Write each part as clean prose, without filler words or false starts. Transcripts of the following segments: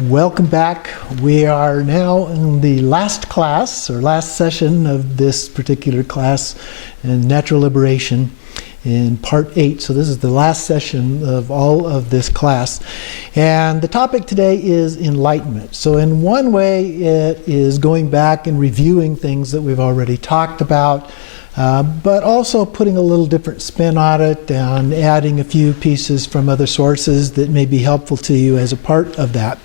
Welcome back. We are now in the last class, or last session of this particular class in Natural Liberation in Part 8. So this is the last session of all of this class. And the topic today is enlightenment. So in one way, it is going back and reviewing things that we've already talked about, but also putting a little different spin on it and adding a few pieces from other sources that may be helpful to you as a part of that.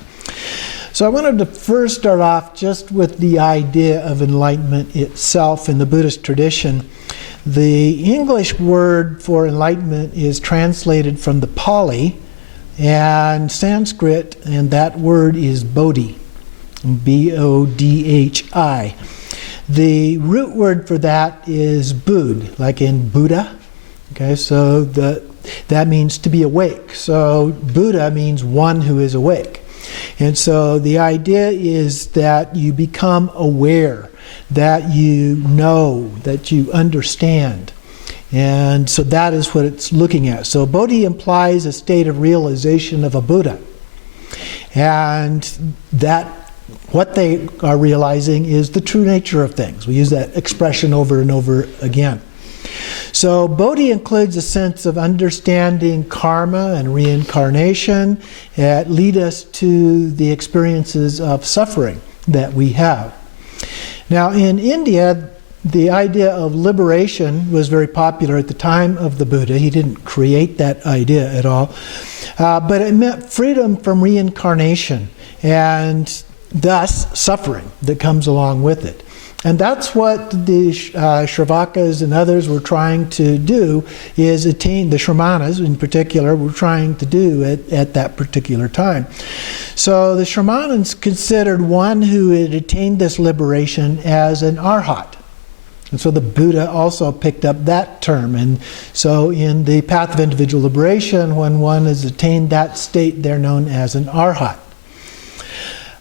So I wanted to first start off just with the idea of enlightenment itself in the Buddhist tradition. The English word for enlightenment is translated from the Pali and Sanskrit, and that word is bodhi, B-O-D-H-I. The root word for that is bud, like in Buddha. Okay, so that means to be awake. So Buddha means one who is awake. And so the idea is that you become aware, that you know, that you understand. And so that is what it's looking at. So bodhi implies a state of realization of a Buddha. And that what they are realizing is the true nature of things. We use that expression over and over again. So bodhi includes a sense of understanding karma and reincarnation that lead us to the experiences of suffering that we have. Now in India, the idea of liberation was very popular at the time of the Buddha. He didn't create that idea at all. But it meant freedom from reincarnation and thus suffering that comes along with it. And that's what the Shravakas and others were trying to do, is attain, the Shramanas in particular, were trying to do at that particular time. So the Shramanans considered one who had attained this liberation as an arhat. And so the Buddha also picked up that term. And so in the path of individual liberation, when one has attained that state, they're known as an arhat.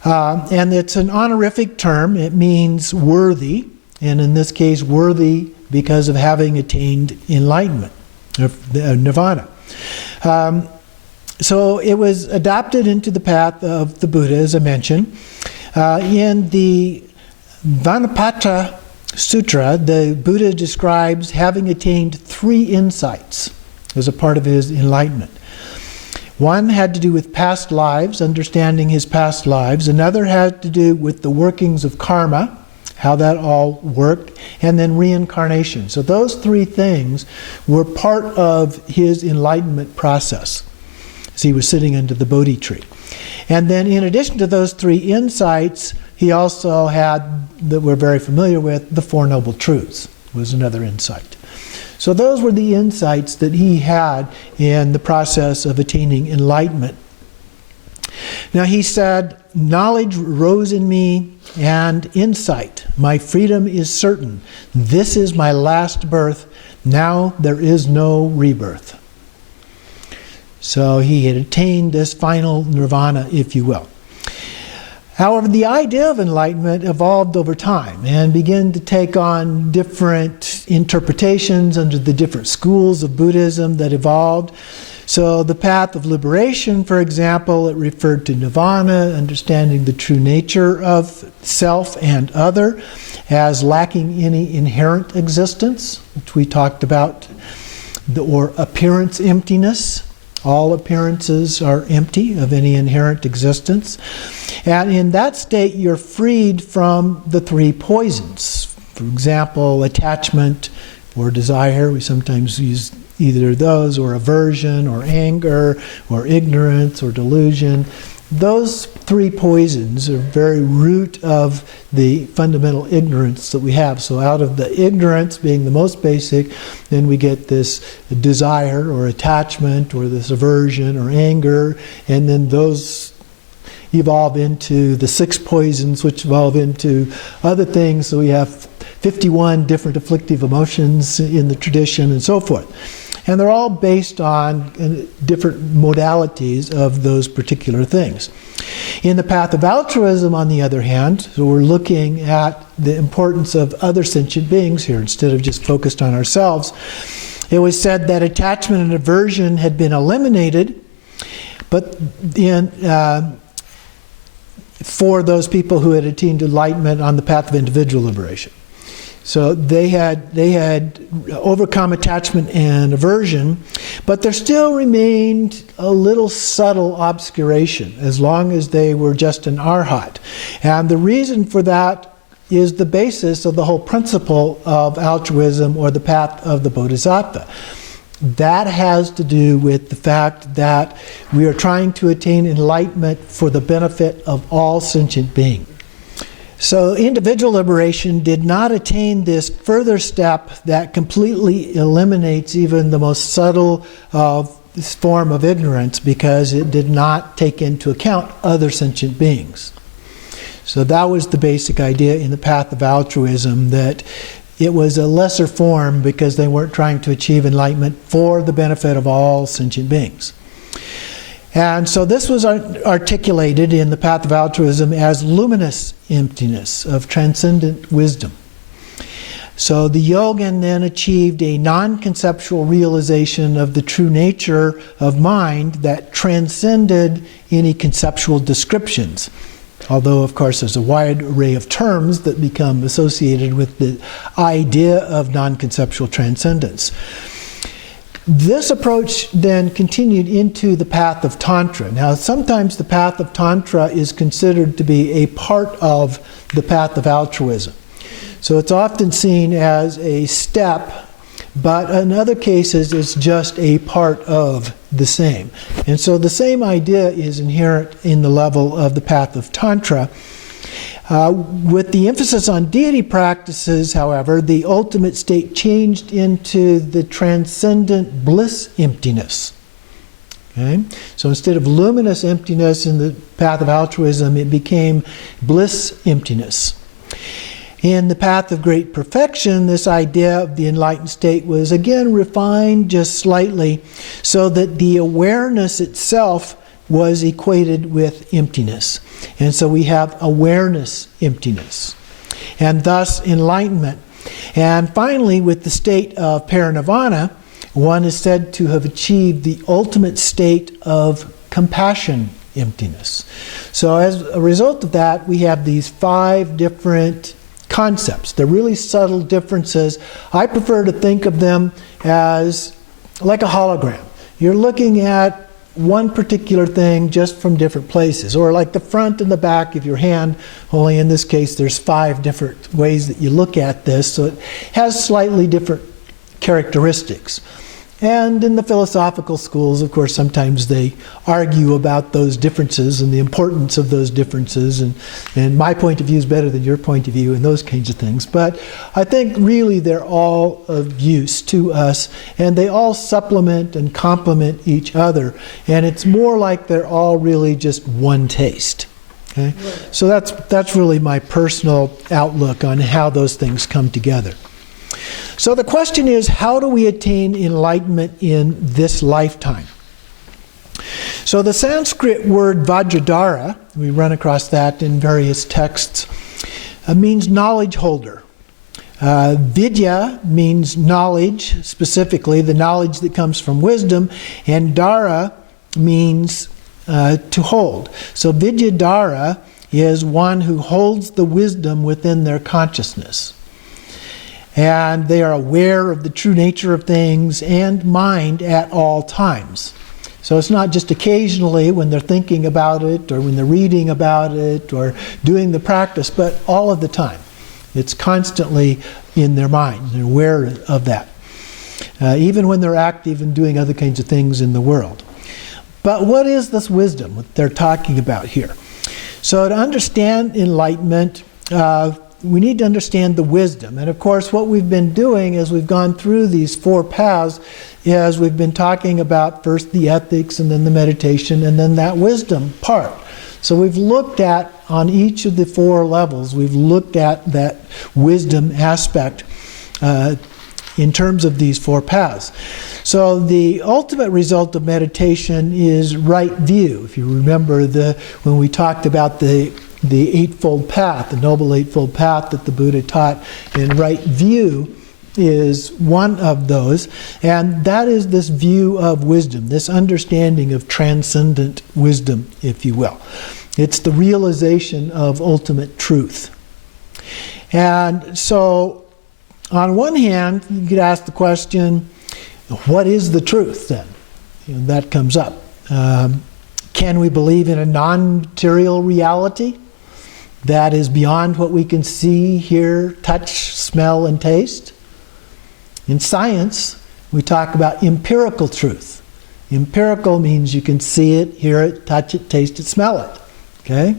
And it's an honorific term. It means worthy, and in this case worthy because of having attained enlightenment, nirvana. So it was adopted into the path of the Buddha, as I mentioned. In the Vajrayana Sutra, the Buddha describes having attained 3 insights as a part of his enlightenment. One had to do with past lives, understanding his past lives. Another had to do with the workings of karma, how that all worked, and then reincarnation. So those 3 things were part of his enlightenment process as he was sitting under the Bodhi tree. And then in addition to those 3 insights, he also had, that we're very familiar with, the Four Noble Truths was another insight. So those were the insights that he had in the process of attaining enlightenment. Now he said, knowledge rose in me and insight. My freedom is certain. This is my last birth. Now there is no rebirth. So he had attained this final nirvana, if you will. However, the idea of enlightenment evolved over time and began to take on different interpretations under the different schools of Buddhism that evolved. So the path of liberation, for example, it referred to nirvana, understanding the true nature of self and other as lacking any inherent existence, which we talked about, or appearance emptiness. All appearances are empty of any inherent existence. And in that state, you're freed from the 3 poisons. For example, attachment or desire. We sometimes use either of those, or aversion, or anger, or ignorance, or delusion. Those 3 poisons are very root of the fundamental ignorance that we have. So out of the ignorance being the most basic, then we get this desire or attachment or this aversion or anger, and then those evolve into the 6 poisons, which evolve into other things. So we have 51 different afflictive emotions in the tradition and so forth. And they're all based on different modalities of those particular things. In the path of altruism, on the other hand, so we're looking at the importance of other sentient beings here instead of just focused on ourselves. It was said that attachment and aversion had been eliminated, but for those people who had attained enlightenment on the path of individual liberation. So they had overcome attachment and aversion, but there still remained a little subtle obscuration as long as they were just an arhat. And the reason for that is the basis of the whole principle of altruism or the path of the Bodhisattva. That has to do with the fact that we are trying to attain enlightenment for the benefit of all sentient beings. So individual liberation did not attain this further step that completely eliminates even the most subtle form of ignorance, because it did not take into account other sentient beings. So that was the basic idea in the path of altruism, that it was a lesser form because they weren't trying to achieve enlightenment for the benefit of all sentient beings. And so this was articulated in the path of altruism as luminous emptiness of transcendent wisdom. So the yogin then achieved a non-conceptual realization of the true nature of mind that transcended any conceptual descriptions. Although, of course, there's a wide array of terms that become associated with the idea of non-conceptual transcendence. This approach then continued into the path of Tantra. Now, sometimes the path of Tantra is considered to be a part of the path of altruism. So it's often seen as a step, but in other cases it's just a part of the same. And so the same idea is inherent in the level of the path of Tantra. With the emphasis on deity practices, however, the ultimate state changed into the transcendent bliss emptiness. Okay? So instead of luminous emptiness in the path of altruism, it became bliss emptiness. In the path of great perfection, this idea of the enlightened state was again refined just slightly, so that the awareness itself was equated with emptiness. And so we have awareness emptiness, and thus enlightenment. And finally, with the state of parinirvana, one is said to have achieved the ultimate state of compassion emptiness. So as a result of that, we have these 5 different concepts. They're really subtle differences. I prefer to think of them as like a hologram. You're looking at one particular thing just from different places, or like the front and the back of your hand, only in this case there's 5 different ways that you look at this, so it has slightly different characteristics. And in the philosophical schools, of course, sometimes they argue about those differences and the importance of those differences, and my point of view is better than your point of view and those kinds of things. But I think really they're all of use to us, and they all supplement and complement each other. And it's more like they're all really just one taste. Okay? So that's really my personal outlook on how those things come together. So the question is, how do we attain enlightenment in this lifetime? So the Sanskrit word Vajradhara, we run across that in various texts, means knowledge holder. Vidya means knowledge, specifically the knowledge that comes from wisdom, and Dhara means to hold. So Vidyadhara is one who holds the wisdom within their consciousness. And they are aware of the true nature of things and mind at all times. So it's not just occasionally when they're thinking about it or when they're reading about it or doing the practice, but all of the time. It's constantly in their mind. They're aware of that. Even when they're active and doing other kinds of things in the world. But what is this wisdom that they're talking about here? So to understand enlightenment, we need to understand the wisdom. And of course, what we've been doing as we've gone through these 4 paths is we've been talking about first the ethics and then the meditation and then that wisdom part. So we've looked at, on each of the 4 levels, we've looked at that wisdom aspect in terms of these 4 paths. So the ultimate result of meditation is right view. If you remember when we talked about the Eightfold Path, the Noble Eightfold Path that the Buddha taught in right view, is one of those, and that is this view of wisdom, this understanding of transcendent wisdom, if you will. It's the realization of ultimate truth. And so, on one hand, you could ask the question, what is the truth then? That comes up. Can we believe in a non-material reality that is beyond what we can see, hear, touch, smell, and taste? In science, we talk about empirical truth. Empirical means you can see it, hear it, touch it, taste it, smell it. Okay?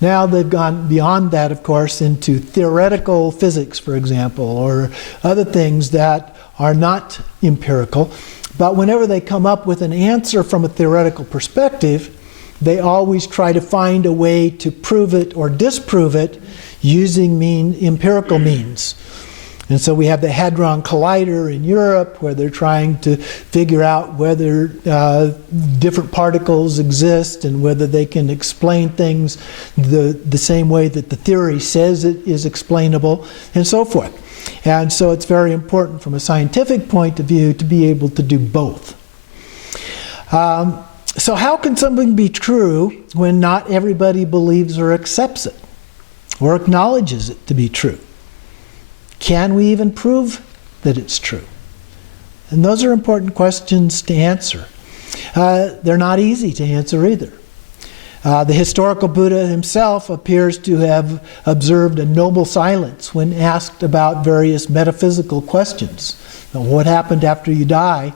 Now they've gone beyond that, of course, into theoretical physics, for example, or other things that are not empirical. But whenever they come up with an answer from a theoretical perspective, they always try to find a way to prove it or disprove it using empirical means. And so we have the Hadron Collider in Europe, where they're trying to figure out whether different particles exist and whether they can explain things the same way that the theory says it is explainable, and so forth. And so it's very important from a scientific point of view to be able to do both. So how can something be true when not everybody believes or accepts it or acknowledges it to be true? Can we even prove that it's true? And those are important questions to answer. They're not easy to answer either. The historical Buddha himself appears to have observed a noble silence when asked about various metaphysical questions. Now, what happened after you die?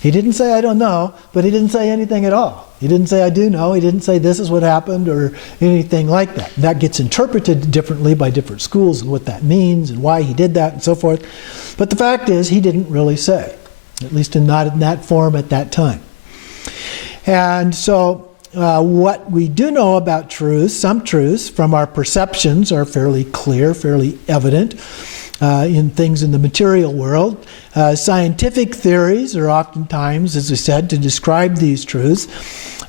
He didn't say, I don't know, but he didn't say anything at all. He didn't say, I do know. He didn't say, this is what happened, or anything like that. That gets interpreted differently by different schools and what that means and why he did that and so forth. But the fact is, he didn't really say, at least not in that form at that time. And so what we do know about truths, some truths from our perceptions are fairly clear, fairly evident in things in the material world. Scientific theories are oftentimes, as I said, to describe these truths.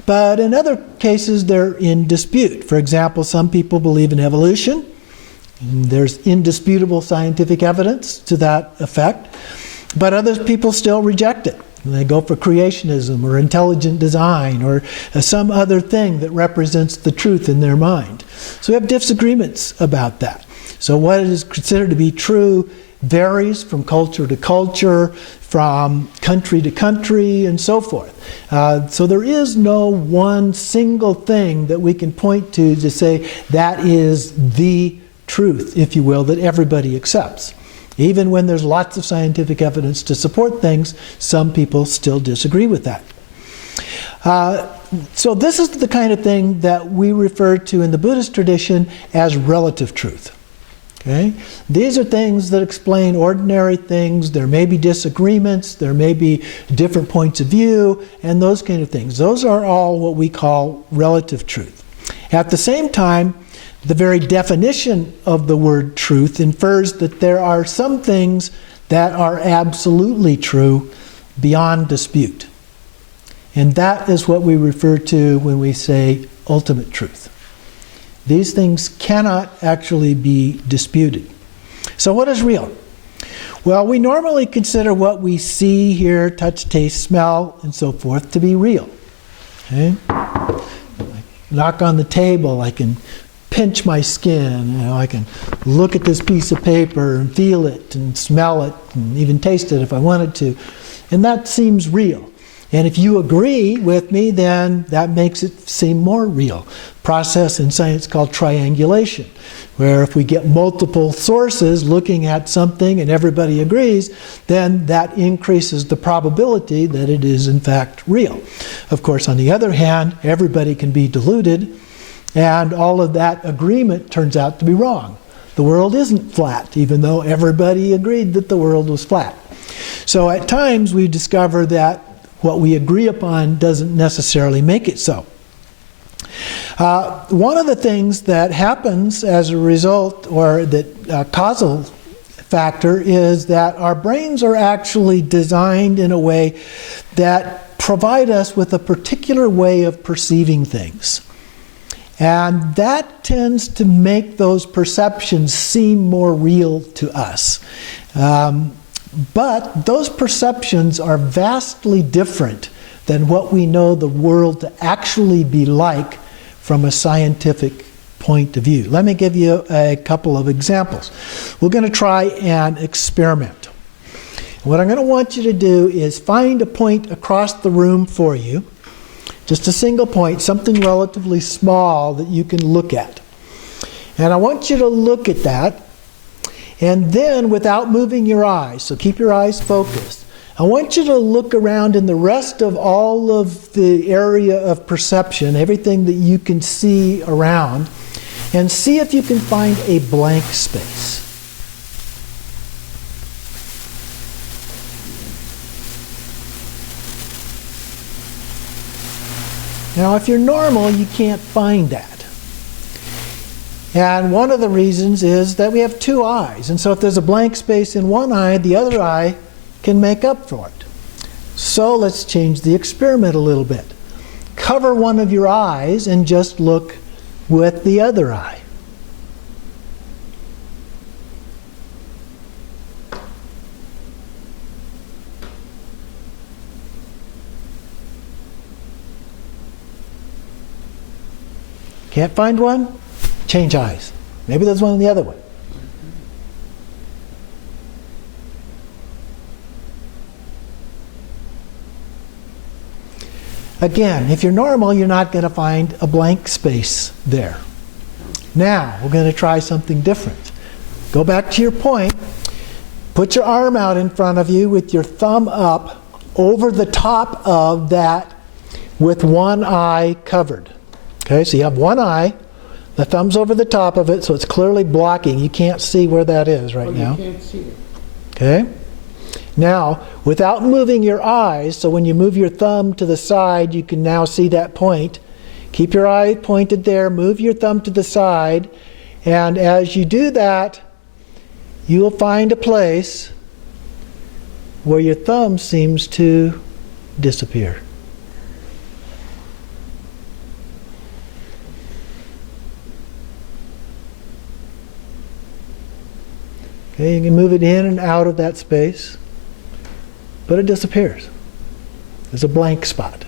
But in other cases, they're in dispute. For example, some people believe in evolution. And there's indisputable scientific evidence to that effect. But other people still reject it. They go for creationism or intelligent design or some other thing that represents the truth in their mind. So we have disagreements about that. So what is considered to be true varies from culture to culture, from country to country, and so forth. So there is no one single thing that we can point to say that is the truth, if you will, that everybody accepts. Even when there's lots of scientific evidence to support things, some people still disagree with that. So this is the kind of thing that we refer to in the Buddhist tradition as relative truth. Okay? These are things that explain ordinary things. There may be disagreements, there may be different points of view, and those kind of things. Those are all what we call relative truth. At the same time, the very definition of the word truth infers that there are some things that are absolutely true beyond dispute. And that is what we refer to when we say ultimate truth. These things cannot actually be disputed. So what is real? Well, we normally consider what we see, hear, touch, taste, smell, and so forth to be real. Okay? I knock on the table, I can pinch my skin, I can look at this piece of paper and feel it and smell it and even taste it if I wanted to. And that seems real. And if you agree with me, then that makes it seem more real. Process in science called triangulation, where if we get multiple sources looking at something and everybody agrees, then that increases the probability that it is in fact real. Of course, on the other hand, everybody can be deluded, and all of that agreement turns out to be wrong. The world isn't flat, even though everybody agreed that the world was flat. So at times we discover that what we agree upon doesn't necessarily make it so. One of the things that happens as a result, or that causal factor, is that our brains are actually designed in a way that provide us with a particular way of perceiving things. And that tends to make those perceptions seem more real to us. But those perceptions are vastly different than what we know the world to actually be like from a scientific point of view. Let me give you a couple of examples. We're going to try an experiment. What I'm going to want you to do is find a point across the room for you, just a single point, something relatively small that you can look at. And I want you to look at that, and then without moving your eyes, so keep your eyes focused, I want you to look around in the rest of all of the area of perception, everything that you can see around, and see if you can find a blank space. Now, if you're normal, you can't find that. And one of the reasons is that we have two eyes. And so if there's a blank space in one eye, the other eye can make up for it. So let's change the experiment a little bit. Cover one of your eyes and just look with the other eye. Can't find one? Change eyes. Maybe there's one in the other one. Again, if you're normal, you're not going to find a blank space there. Now, we're going to try something different. Go back to your point. Put your arm out in front of you with your thumb up over the top of that with one eye covered. Okay, so you have one eye, the thumb's over the top of it, so it's clearly blocking. You can't see where that is right now. You can't see it. Okay? Now, without moving your eyes, so when you move your thumb to the side, you can now see that point. Keep your eye pointed there, move your thumb to the side, and as you do that, you will find a place where your thumb seems to disappear. Okay, you can move it in and out of that space, but it disappears. There's a blank spot.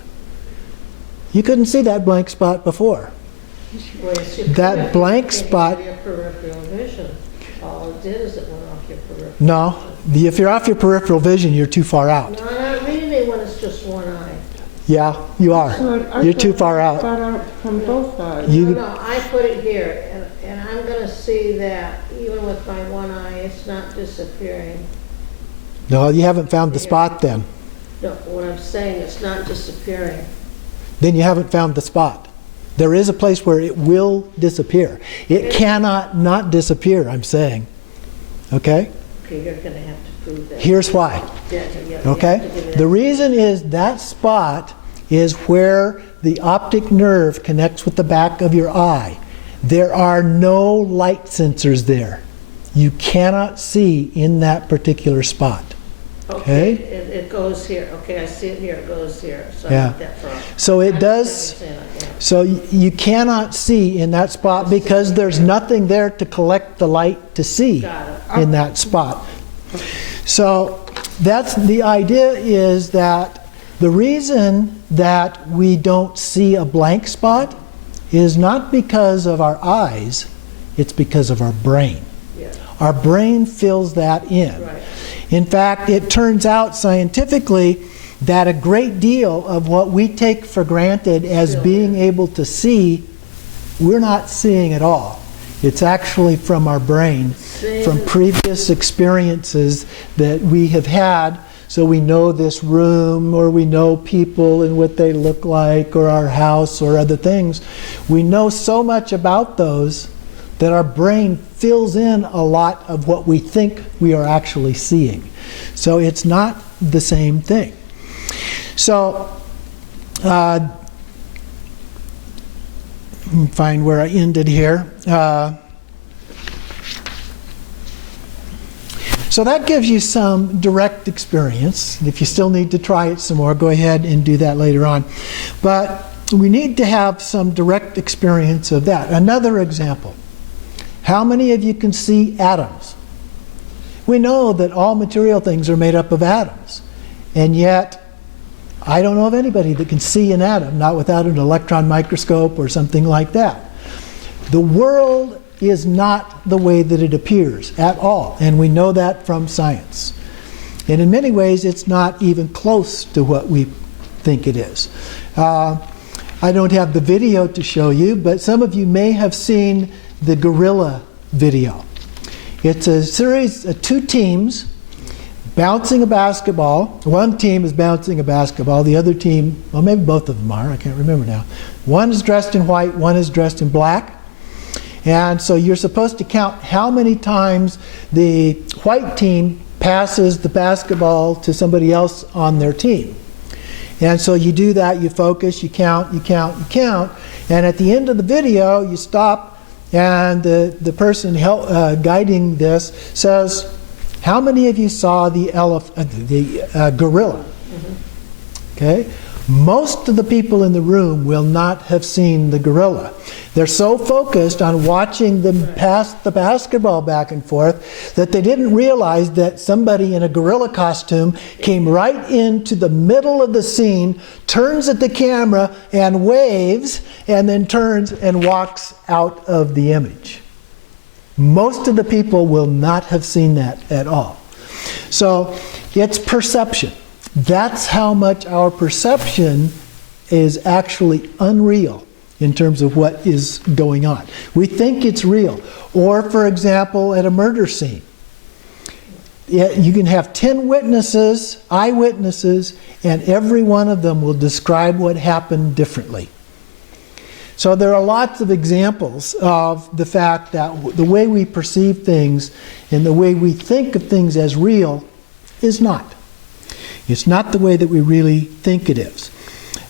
You couldn't see that blank spot before. That blank spot. Your peripheral vision. All it did is it went off your peripheral. No, if you're off your peripheral vision, you're too far out. No, not really when it's just one eye. Yeah, you are. You're too far out. Far out from both sides. No, I put it here, and I'm going to see that even with my one eye, it's not disappearing. No, you haven't found the spot then. No, what I'm saying, it's not disappearing. Then you haven't found the spot. There is a place where it will disappear. It cannot not disappear, I'm saying. Okay? Okay, you're going to have to prove that. Here's why. Okay? The reason is that spot is where the optic nerve connects with the back of your eye. There are no light sensors there. You cannot see in that particular spot. Okay? It goes here. Okay, I see it here. It goes here. So Yeah. I got that from. So it does. So you cannot see in that spot because there's nothing there to collect the light to see in that spot. So that's the idea, is that the reason that we don't see a blank spot is not because of our eyes, it's because of our brain. Yeah. Our brain fills that in. Right. In fact, it turns out scientifically that a great deal of what we take for granted as being able to see, we're not seeing at all. It's actually from our brain, from previous experiences that we have had. So we know this room, or we know people and what they look like, or our house, or other things. We know so much about those that our brain fills in a lot of what we think we are actually seeing. So it's not the same thing. So, let me find where I ended here. So that gives you some direct experience. If you still need to try it some more, go ahead and do that later on. But we need to have some direct experience of that. Another example. How many of you can see atoms? We know that all material things are made up of atoms. And yet, I don't know of anybody that can see an atom, not without an electron microscope or something like that. The world is not the way that it appears at all, and we know that from science. And in many ways, it's not even close to what we think it is. I don't have the video to show you, but some of you may have seen the gorilla video. It's a series of two teams bouncing a basketball. One team is bouncing a basketball. The other team, well, maybe both of them are. I can't remember now. One is dressed in white, one is dressed in black. And so you're supposed to count how many times the white team passes the basketball to somebody else on their team. And so you do that, you focus, you count, you count, you count. And at the end of the video, you stop, and the person guiding this says, how many of you saw the gorilla? Okay? Most of the people in the room will not have seen the gorilla. They're so focused on watching them pass the basketball back and forth that they didn't realize that somebody in a gorilla costume came right into the middle of the scene, turns at the camera and waves, and then turns and walks out of the image. Most of the people will not have seen that at all. So it's perception. That's how much our perception is actually unreal in terms of what is going on. We think it's real. Or, for example, at a murder scene. You can have 10 witnesses, eyewitnesses, and every one of them will describe what happened differently. So there are lots of examples of the fact that the way we perceive things and the way we think of things as real is not. It's not the way that we really think it is.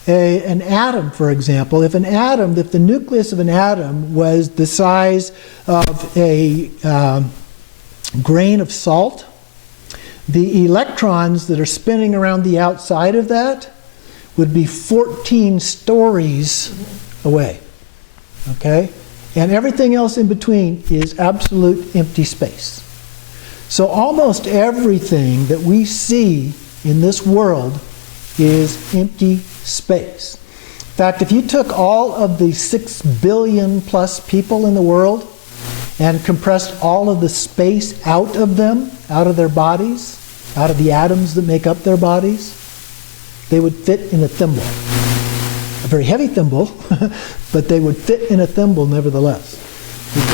An atom, for example, if the nucleus of an atom was the size of a grain of salt, the electrons that are spinning around the outside of that would be 14 stories away. Okay? And everything else in between is absolute empty space. So almost everything that we see in this world is empty space. In fact, if you took all of the 6 billion plus people in the world and compressed all of the space out of them, out of their bodies, out of the atoms that make up their bodies, they would fit in a thimble. A very heavy thimble, but they would fit in a thimble nevertheless.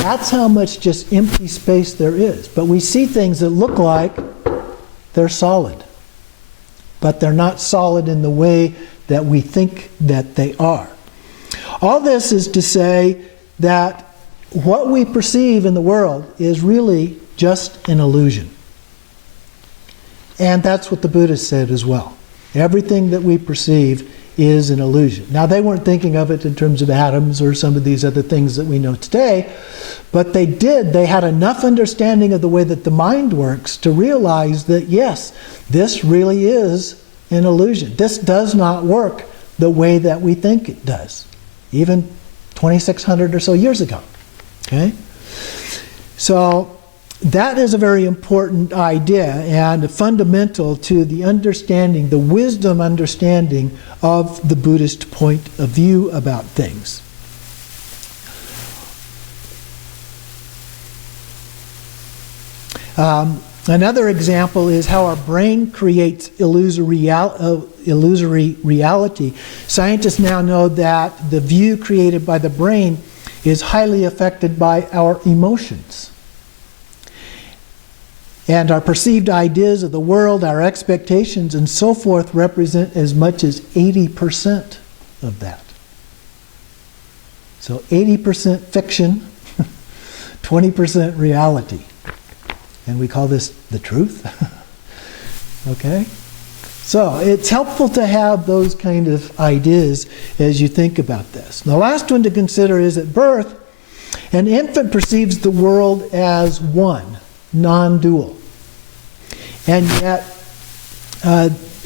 That's how much just empty space there is. But we see things that look like they're solid. But they're not solid in the way that we think that they are. All this is to say that what we perceive in the world is really just an illusion. And that's what the Buddhists said as well. Everything that we perceive is an illusion. Now, they weren't thinking of it in terms of atoms or some of these other things that we know today, but they had enough understanding of the way that the mind works to realize that, yes, this really is an illusion. This does not work the way that we think it does, even 2,600 or so years ago. Okay? So that is a very important idea and fundamental to the understanding, the wisdom understanding of the Buddhist point of view about things. Another example is how our brain creates illusory reality. Scientists now know that the view created by the brain is highly affected by our emotions. And our perceived ideas of the world, our expectations, and so forth represent as much as 80% of that. So 80% fiction, 20% reality. And we call this the truth. Okay? So it's helpful to have those kind of ideas as you think about this. The last one to consider is at birth, an infant perceives the world as one, non-dual. And yet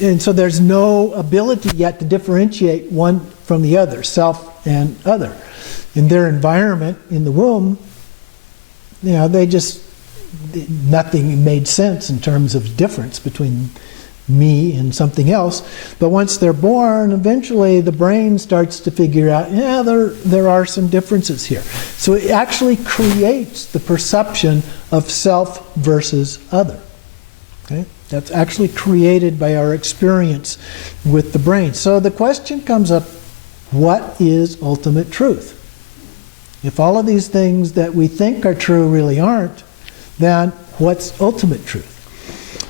And so there's no ability yet to differentiate one from the other, self and other. In their environment, in the womb, nothing made sense in terms of difference between me and something else. But once they're born, eventually the brain starts to figure out, there are some differences here. So it actually creates the perception of self versus other. Okay? That's actually created by our experience with the brain. So the question comes up, what is ultimate truth? If all of these things that we think are true really aren't, then what's ultimate truth?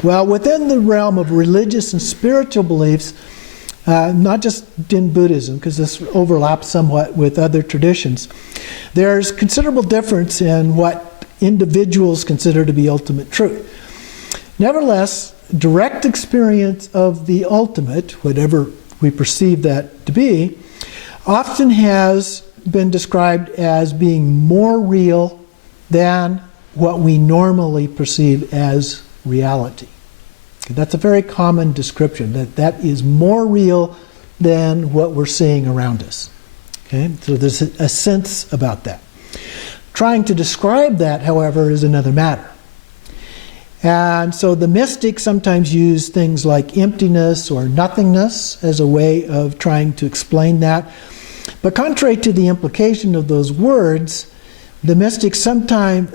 Well, within the realm of religious and spiritual beliefs, not just in Buddhism, because this overlaps somewhat with other traditions, there's considerable difference in what individuals consider to be ultimate truth. Nevertheless, direct experience of the ultimate, whatever we perceive that to be, often has been described as being more real than what we normally perceive as reality. That's a very common description, that is more real than what we're seeing around us. Okay? So there's a sense about that. Trying to describe that, however, is another matter. And so the mystics sometimes use things like emptiness or nothingness as a way of trying to explain that. But contrary to the implication of those words, the mystics sometimes,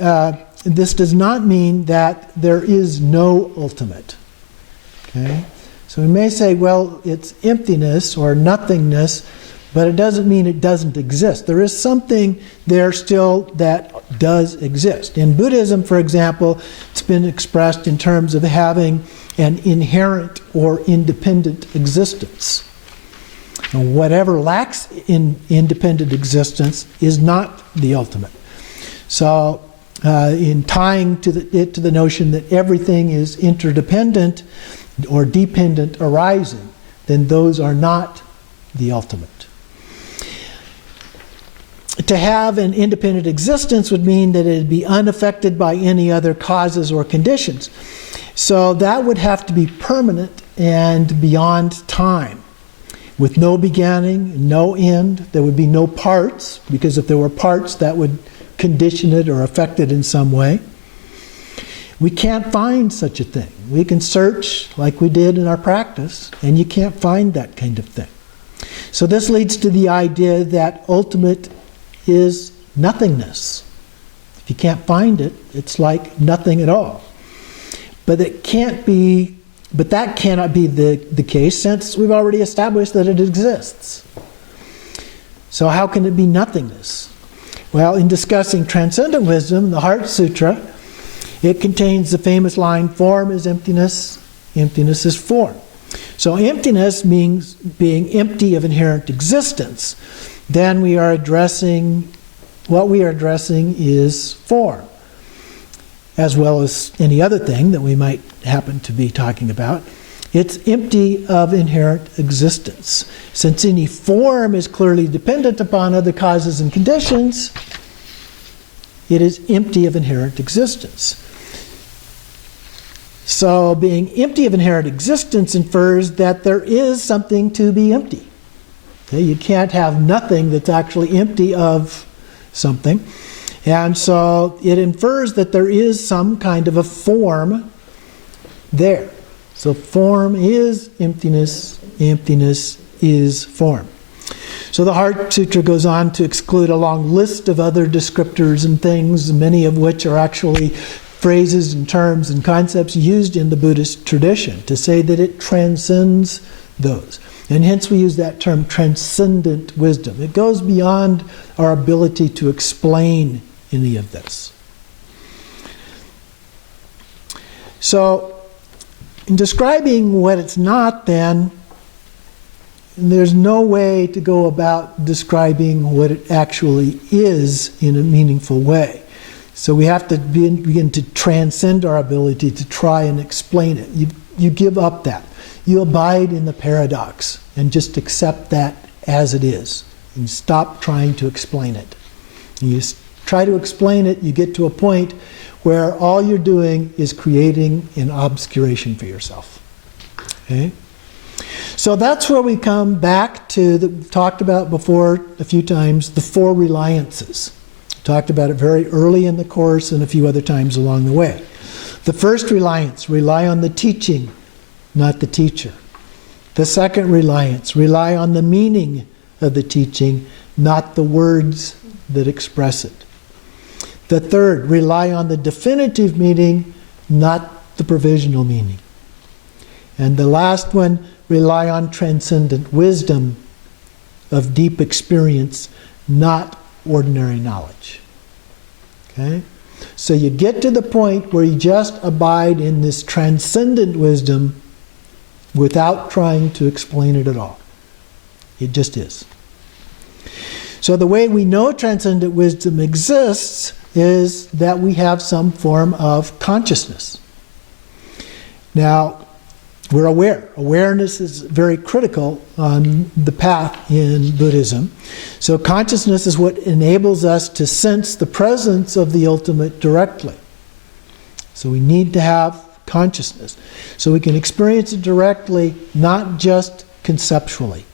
this does not mean that there is no ultimate. Okay? So we may say, well, it's emptiness or nothingness, but it doesn't mean it doesn't exist. There is something there still that does exist. In Buddhism, for example, it's been expressed in terms of having an inherent or independent existence. And whatever lacks in independent existence is not the ultimate. So in tying it to the notion that everything is interdependent or dependent arising, then those are not the ultimate. To have an independent existence would mean that it would be unaffected by any other causes or conditions. So that would have to be permanent and beyond time, with no beginning, no end. There would be no parts, because if there were parts, that would condition it or affect it in some way. We can't find such a thing. We can search like we did in our practice, and you can't find that kind of thing. So this leads to the idea that ultimate is nothingness. If you can't find it, it's like nothing at all. But that cannot be the case, since we've already established that it exists. So how can it be nothingness? Well, in discussing transcendent wisdom, the Heart Sutra, it contains the famous line, form is emptiness, emptiness is form. So emptiness means being empty of inherent existence. Then what we are addressing is form, as well as any other thing that we might happen to be talking about. It's empty of inherent existence. Since any form is clearly dependent upon other causes and conditions, it is empty of inherent existence. So being empty of inherent existence infers that there is something to be empty. Okay? You can't have nothing that's actually empty of something. And so it infers that there is some kind of a form there. So form is emptiness, emptiness is form. So the Heart Sutra goes on to exclude a long list of other descriptors and things, many of which are actually phrases and terms and concepts used in the Buddhist tradition to say that it transcends those. And hence we use that term transcendent wisdom. It goes beyond our ability to explain any of this. So in describing what it's not, then, there's no way to go about describing what it actually is in a meaningful way. So we have to begin to transcend our ability to try and explain it. You give up that. You abide in the paradox and just accept that as it is. And stop trying to explain it. You try to explain it, you get to a point where all you're doing is creating an obscuration for yourself. Okay? So that's where we come back to, that we've talked about before a few times, the four reliances. Talked about it very early in the course and a few other times along the way. The first reliance, rely on the teaching, not the teacher. The second reliance, rely on the meaning of the teaching, not the words that express it. The third, rely on the definitive meaning, not the provisional meaning. And the last one, rely on transcendent wisdom of deep experience, not ordinary knowledge. Okay? So you get to the point where you just abide in this transcendent wisdom without trying to explain it at all. It just is. So the way we know transcendent wisdom exists is that we have some form of consciousness. Now, we're aware. Awareness is very critical on the path in Buddhism. So consciousness is what enables us to sense the presence of the ultimate directly. So we need to have consciousness. So we can experience it directly, not just conceptually.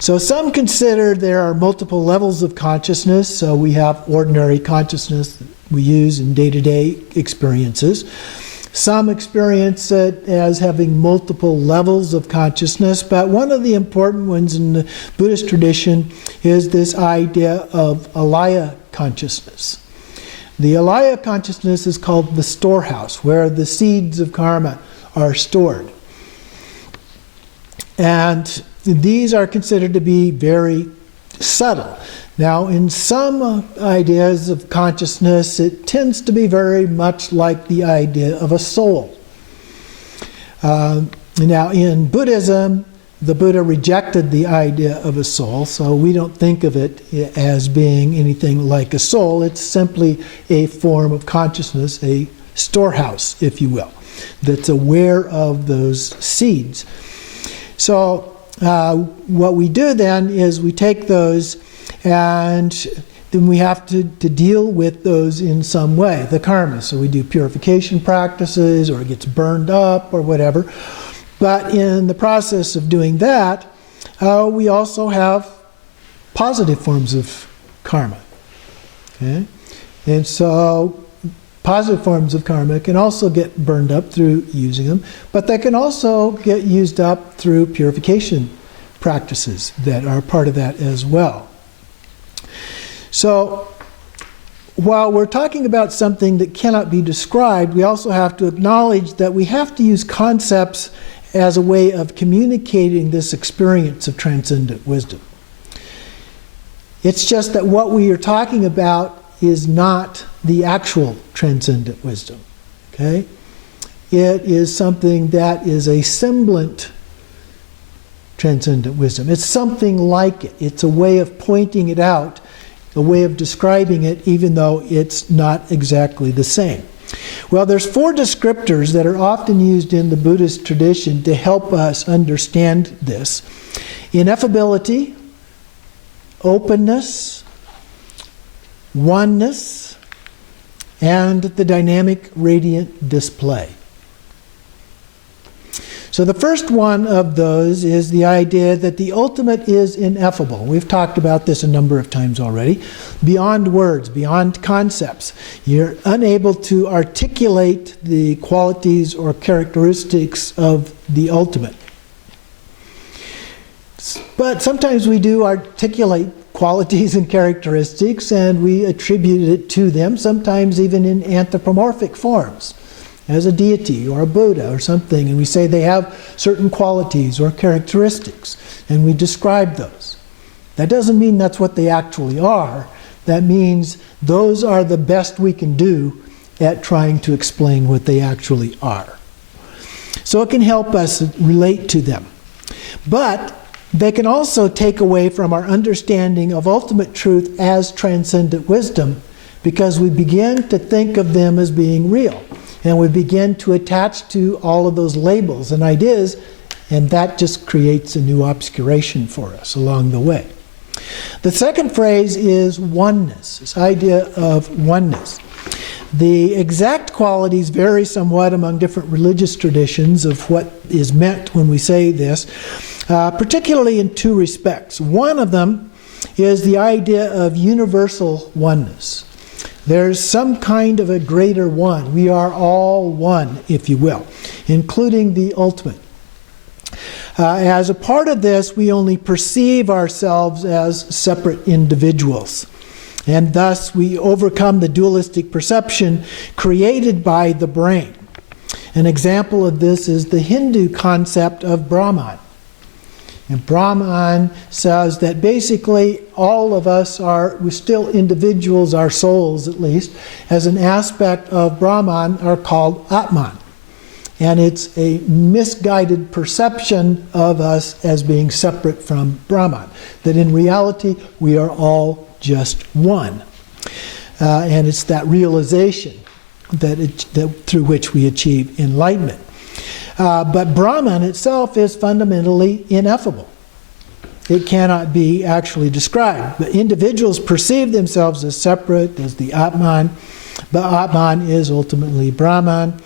So some consider there are multiple levels of consciousness. So we have ordinary consciousness that we use in day-to-day experiences. Some experience it as having multiple levels of consciousness, but one of the important ones in the Buddhist tradition is this idea of alaya consciousness. The alaya consciousness is called the storehouse, where the seeds of karma are stored. And these are considered to be very subtle. Now, in some ideas of consciousness, it tends to be very much like the idea of a soul. Now, in Buddhism, the Buddha rejected the idea of a soul, so we don't think of it as being anything like a soul. It's simply a form of consciousness, a storehouse, if you will, that's aware of those seeds. So what we do then is we take those and then we have to deal with those in some way, the karma. So we do purification practices, or it gets burned up, or whatever. But in the process of doing that, we also have positive forms of karma. Okay? And so positive forms of karma can also get burned up through using them, but they can also get used up through purification practices that are part of that as well. So, while we're talking about something that cannot be described, we also have to acknowledge that we have to use concepts as a way of communicating this experience of transcendent wisdom. It's just that what we are talking about is not the actual transcendent wisdom. Okay? It is something that is a semblant transcendent wisdom. It's something like it. It's a way of pointing it out, a way of describing it, even though it's not exactly the same. Well, there's 4 descriptors that are often used in the Buddhist tradition to help us understand this: ineffability, openness, oneness, and the dynamic radiant display. So the first one of those is the idea that the ultimate is ineffable. We've talked about this a number of times already. Beyond words, beyond concepts. You're unable to articulate the qualities or characteristics of the ultimate. But sometimes we do articulate qualities and characteristics, and we attribute it to them, sometimes even in anthropomorphic forms, as a deity or a Buddha or something, and we say they have certain qualities or characteristics, and we describe those. That doesn't mean that's what they actually are. That means those are the best we can do at trying to explain what they actually are. So it can help us relate to them. But they can also take away from our understanding of ultimate truth as transcendent wisdom, because we begin to think of them as being real. And we begin to attach to all of those labels and ideas, and that just creates a new obscuration for us along the way. The second phrase is oneness, this idea of oneness. The exact qualities vary somewhat among different religious traditions of what is meant when we say this, particularly in two respects. One of them is the idea of universal oneness. There's some kind of a greater one. We are all one, if you will, including the ultimate. As a part of this, we only perceive ourselves as separate individuals. And thus, we overcome the dualistic perception created by the brain. An example of this is the Hindu concept of Brahman. And Brahman says that basically all of us we're still individuals, our souls at least, as an aspect of Brahman are called Atman. And it's a misguided perception of us as being separate from Brahman. That in reality, we are all just one. And it's that realization that through which we achieve enlightenment. But Brahman itself is fundamentally ineffable. It cannot be actually described. But individuals perceive themselves as separate, as the Atman, but Atman is ultimately Brahman.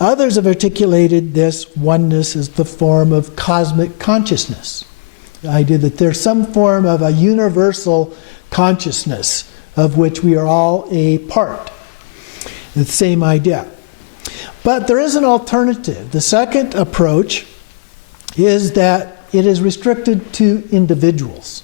Others have articulated this oneness as the form of cosmic consciousness. The idea that there's some form of a universal consciousness of which we are all a part. The same idea. But there is an alternative. The second approach is that it is restricted to individuals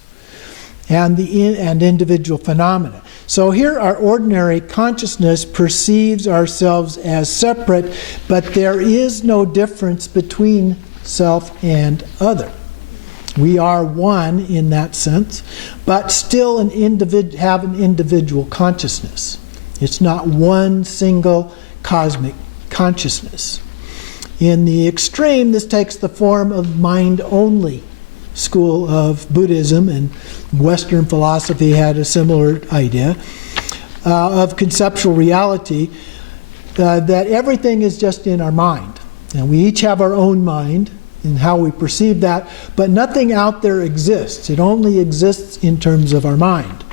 and individual phenomena. So here our ordinary consciousness perceives ourselves as separate, but there is no difference between self and other. We are one in that sense, but still have an individual consciousness. It's not one single cosmic consciousness. In the extreme, this takes the form of mind-only school of Buddhism, and Western philosophy had a similar idea of conceptual reality, that everything is just in our mind. And we each have our own mind in how we perceive that, but nothing out there exists. It only exists in terms of our mind.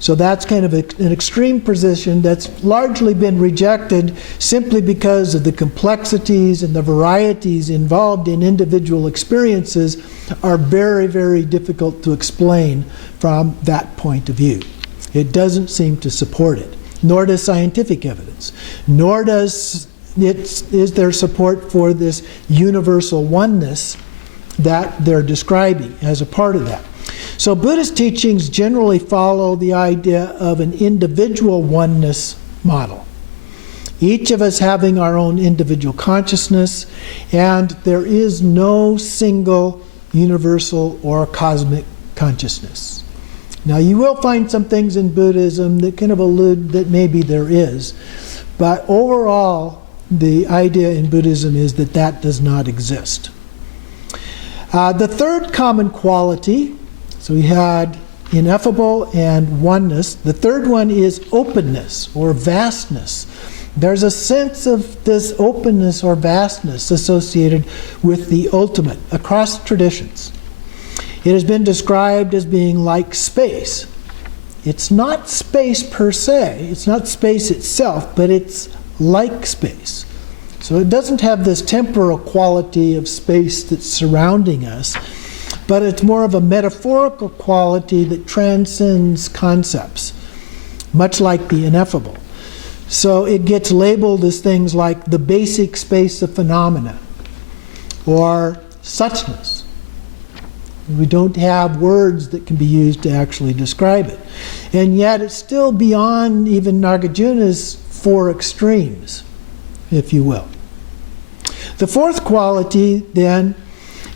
So that's kind of an extreme position that's largely been rejected simply because of the complexities and the varieties involved in individual experiences are very, very difficult to explain from that point of view. It doesn't seem to support it, nor does scientific evidence, nor is there support for this universal oneness that they're describing as a part of that. So Buddhist teachings generally follow the idea of an individual oneness model. Each of us having our own individual consciousness, and there is no single universal or cosmic consciousness. Now you will find some things in Buddhism that kind of allude that maybe there is, but overall the idea in Buddhism is that that does not exist. The third common quality, so we had ineffable and oneness. The third one is openness or vastness. There's a sense of this openness or vastness associated with the ultimate across traditions. It has been described as being like space. It's not space per se, it's not space itself, but it's like space. So it doesn't have this temporal quality of space that's surrounding us, but it's more of a metaphorical quality that transcends concepts, much like the ineffable. So it gets labeled as things like the basic space of phenomena or suchness. We don't have words that can be used to actually describe it. And yet it's still beyond even Nagarjuna's four extremes, if you will. The fourth quality, then,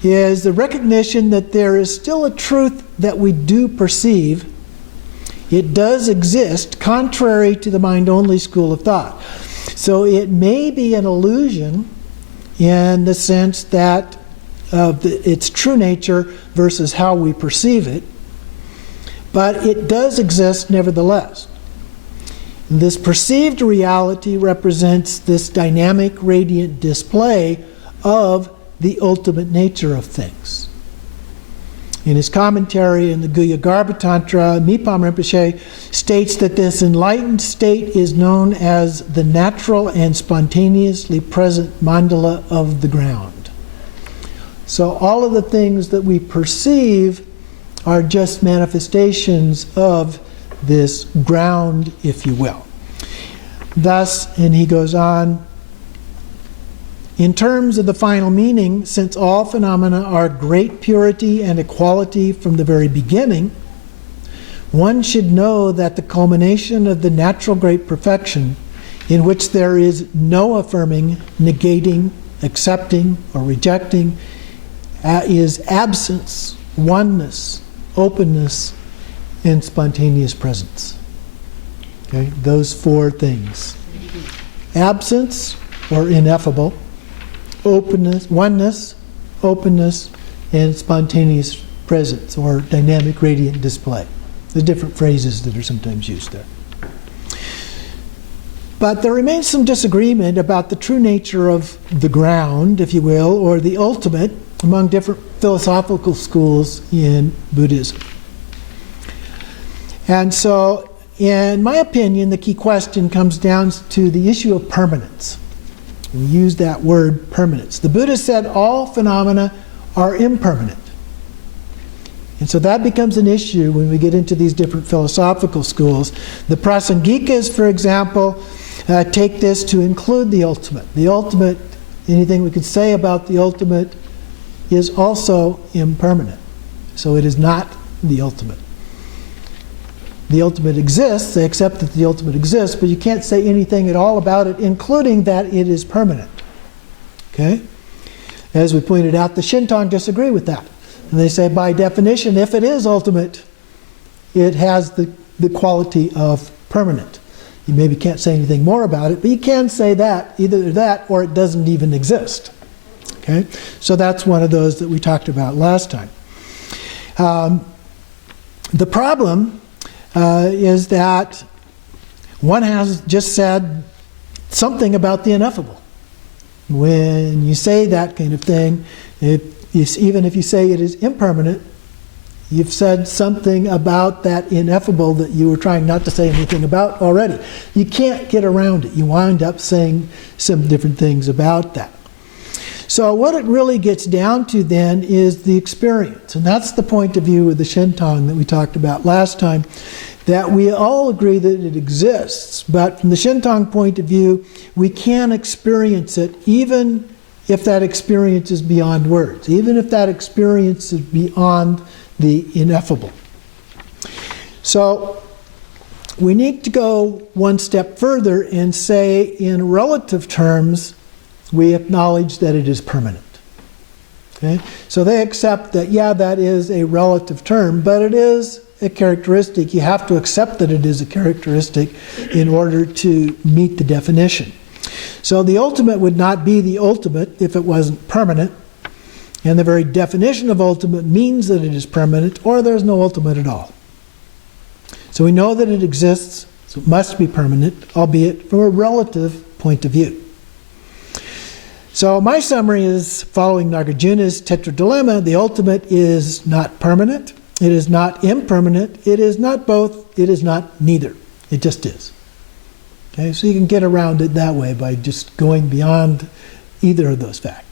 is the recognition that there is still a truth that we do perceive. It does exist, contrary to the mind-only school of thought. So it may be an illusion in the sense that of its true nature versus how we perceive it, but it does exist nevertheless. This perceived reality represents this dynamic, radiant display of the ultimate nature of things. In his commentary in the Guhyagarbha Tantra, Mipam Rinpoche states that this enlightened state is known as the natural and spontaneously present mandala of the ground. So all of the things that we perceive are just manifestations of this ground, if you will. Thus, and he goes on, in terms of the final meaning, since all phenomena are great purity and equality from the very beginning, one should know that the culmination of the natural great perfection, in which there is no affirming, negating, accepting, or rejecting, is absence, oneness, openness, and spontaneous presence. Okay, those four things. Absence, or ineffable, openness, oneness, openness, and spontaneous presence, or dynamic radiant display. The different phrases that are sometimes used there. But there remains some disagreement about the true nature of the ground, if you will, or the ultimate, among different philosophical schools in Buddhism. And so, in my opinion, the key question comes down to the issue of permanence. We use that word, permanence. The Buddha said all phenomena are impermanent. And so that becomes an issue when we get into these different philosophical schools. The Prasangikas, for example, take this to include the ultimate. The ultimate, anything we could say about the ultimate, is also impermanent. So it is not the ultimate. The ultimate exists, they accept that the ultimate exists, but you can't say anything at all about it, including that it is permanent. Okay? As we pointed out, the Shinton disagree with that. And they say, by definition, if it is ultimate, it has the quality of permanent. You maybe can't say anything more about it, but you can say that, either that or it doesn't even exist. Okay? So that's one of those that we talked about last time. The problem is that one has just said something about the ineffable. When you say that kind of thing, even if you say it is impermanent, you've said something about that ineffable that you were trying not to say anything about already. You can't get around it. You wind up saying some different things about that. So what it really gets down to then is the experience. And that's the point of view of the Shinton that we talked about last time, that we all agree that it exists. But from the Shinton point of view, we can experience it even if that experience is beyond words, even if that experience is beyond the ineffable. So we need to go one step further and say, in relative terms, we acknowledge that it is permanent. Okay? So they accept that, yeah, that is a relative term, but it is a characteristic. You have to accept that it is a characteristic in order to meet the definition. So the ultimate would not be the ultimate if it wasn't permanent. And the very definition of ultimate means that it is permanent, or there's no ultimate at all. So we know that it exists, so it must be permanent, albeit from a relative point of view. So my summary is, following Nagarjuna's tetradilemma, the ultimate is not permanent, it is not impermanent, it is not both, it is not neither. It just is. Okay, so you can get around it that way by just going beyond either of those facts.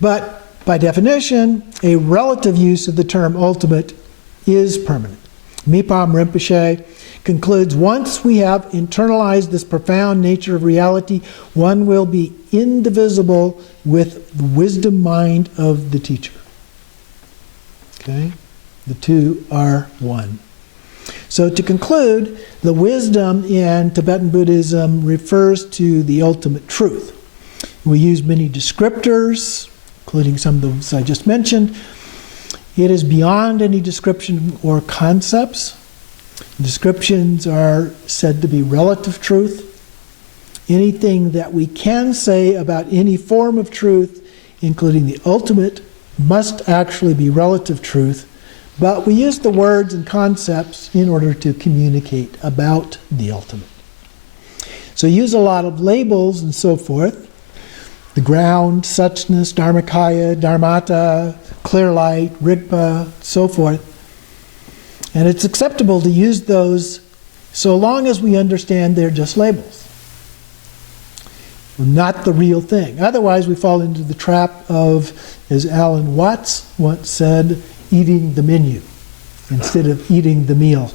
But by definition, a relative use of the term ultimate is permanent. Mipam Rinpoche concludes, once we have internalized this profound nature of reality, one will be indivisible with the wisdom mind of the teacher. Okay? The two are one. So to conclude, the wisdom in Tibetan Buddhism refers to the ultimate truth. We use many descriptors, including some of those I just mentioned. It is beyond any description or concepts. Descriptions are said to be relative truth. Anything that we can say about any form of truth, including the ultimate, must actually be relative truth. But we use the words and concepts in order to communicate about the ultimate. So use a lot of labels and so forth. the ground, suchness, dharmakaya, dharmata, clear light, rigpa, so forth. And it's acceptable to use those so long as we understand they're just labels, not the real thing. Otherwise, we fall into the trap of, as Alan Watts once said, eating the menu instead of eating the meal.